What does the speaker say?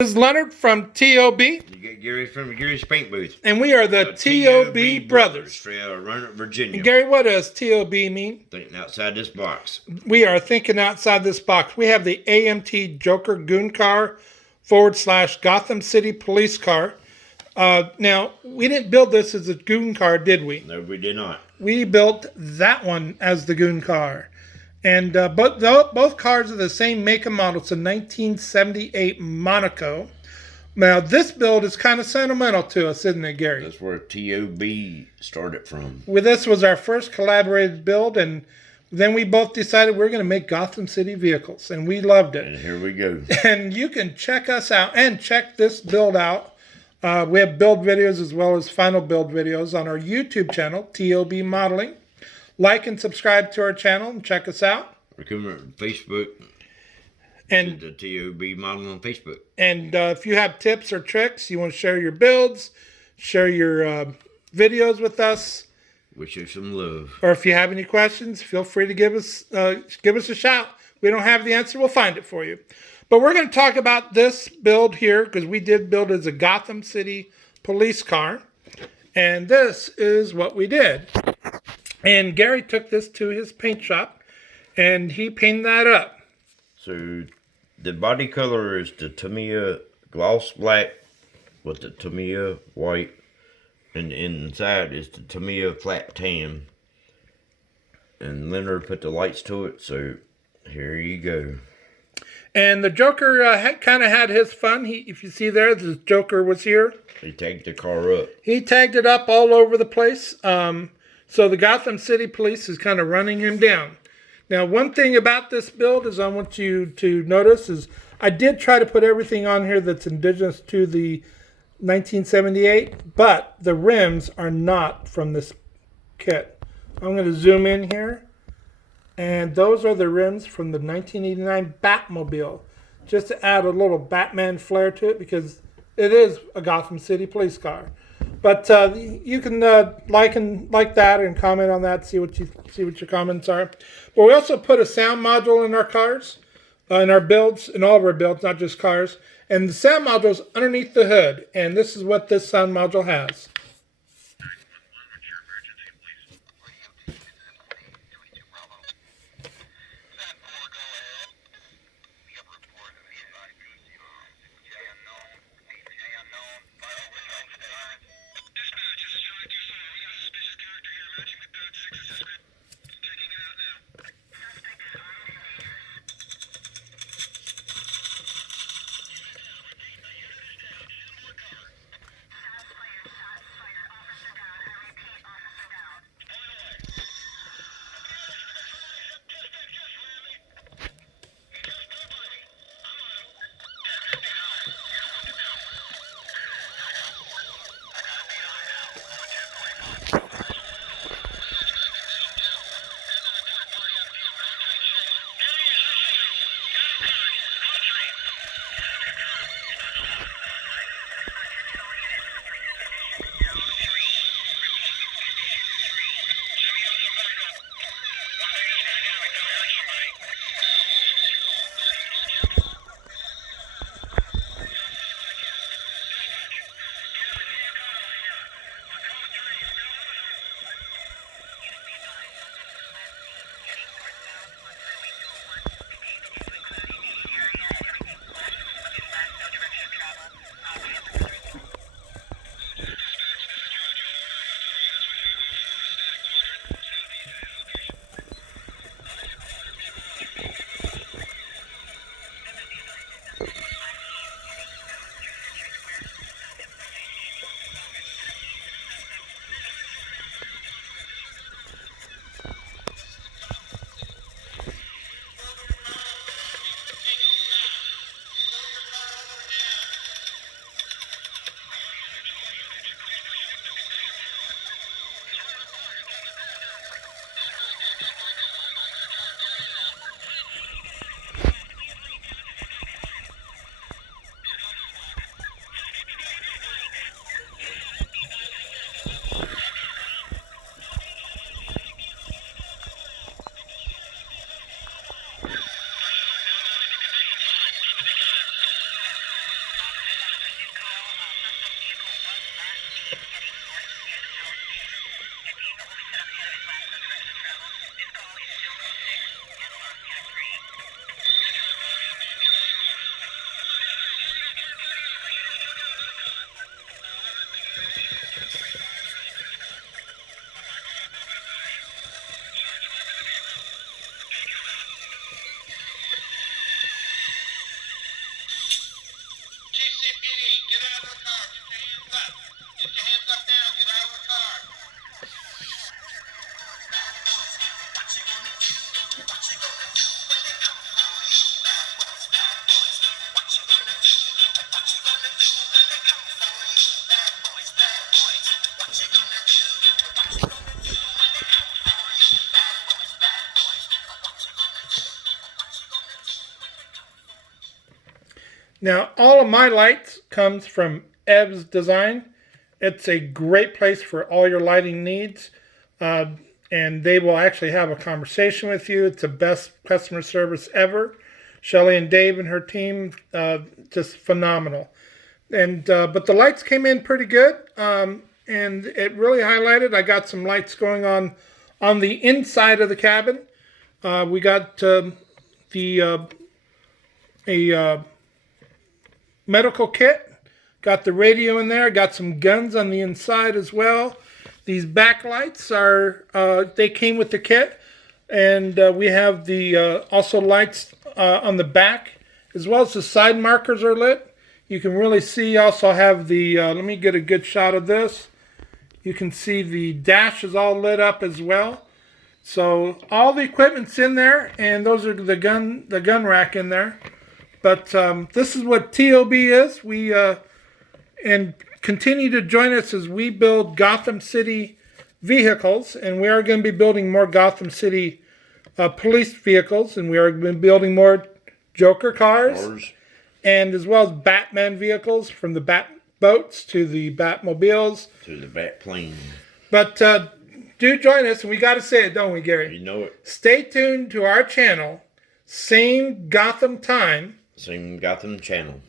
This is Leonard from T.O.B. You get Gary from Gary's Paint Booth. And we are the T.O.B. Brothers. Straight out of Roanoke, Virginia. And Gary, what does T.O.B. mean? Thinking outside this box. We are thinking outside this box. We have the AMT Joker Goon car / Gotham City Police Car. Now, we didn't build this as a goon car, did we? No, we did not. We built that one as the goon car. And both cars are the same make and model. It's a 1978 Monaco. Now, this build is kind of sentimental to us, isn't it, Gary? That's where T.O.B. started from. Well, this was our first collaborated build, and then we both decided we're going to make Gotham City vehicles, and we loved it. And here we go. And you can check us out and check this build out. We have build videos as well as final build videos on our YouTube channel, T.O.B. Modeling. Like and subscribe to our channel and check us out. We're coming on Facebook. And the T.O.B. Modeling on Facebook. And if you have tips or tricks, you want to share your builds, share your videos with us. Wish you some love. Or if you have any questions, feel free to give us a shout. We don't have the answer, we'll find it for you. But we're going to talk about this build here because we did build as a Gotham City police car. And this is what we did. And Gary took this to his paint shop and he painted that up. So the body color is the Tamiya gloss black with the Tamiya white. And inside is the Tamiya flat tan. And Leonard put the lights to it, so here you go. And the Joker kind of had his fun. If you see there, the Joker was here. He tagged the car up. He tagged it up all over the place. So the Gotham City Police is kind of running him down. Now, one thing about this build is I want you to notice is I did try to put everything on here that's indigenous to the 1978, but the rims are not from this kit. I'm going to zoom in here. And those are the rims from the 1989 Batmobile. Just to add a little Batman flair to it because it is a Gotham City police car. But you can like that and comment on that, see what your comments are. But we also put a sound module in our cars, in our builds, in all of our builds, not just cars. And the sound module is underneath the hood, and this is what this sound module has. Now, all of my lights comes from Ebb's Design. It's a great place for all your lighting needs, and they will actually have a conversation with you. It's the best customer service ever. Shelly and Dave and her team, just phenomenal. And but the lights came in pretty good, and it really highlighted. I got some lights going on the inside of the cabin. We got a medical kit, got the radio in there, got some guns on the inside as well. These backlights are they came with the kit, and we have the also lights on the back as well as the side markers are lit. You can really see. Also have the let me get a good shot of this. You can see the dash is all lit up as well. So all the equipment's in there, and those are the gun rack in there. But this is what T.O.B. is. We and continue to join us as we build Gotham City vehicles, and we are going to be building more Gotham City police vehicles, and we are going to be building more Joker cars, and as well as Batman vehicles, from the Bat boats to the Batmobiles to the Bat plane. But do join us, and we got to say it, don't we, Gary? You know it. Stay tuned to our channel, same Gotham time. Same Gotham channel.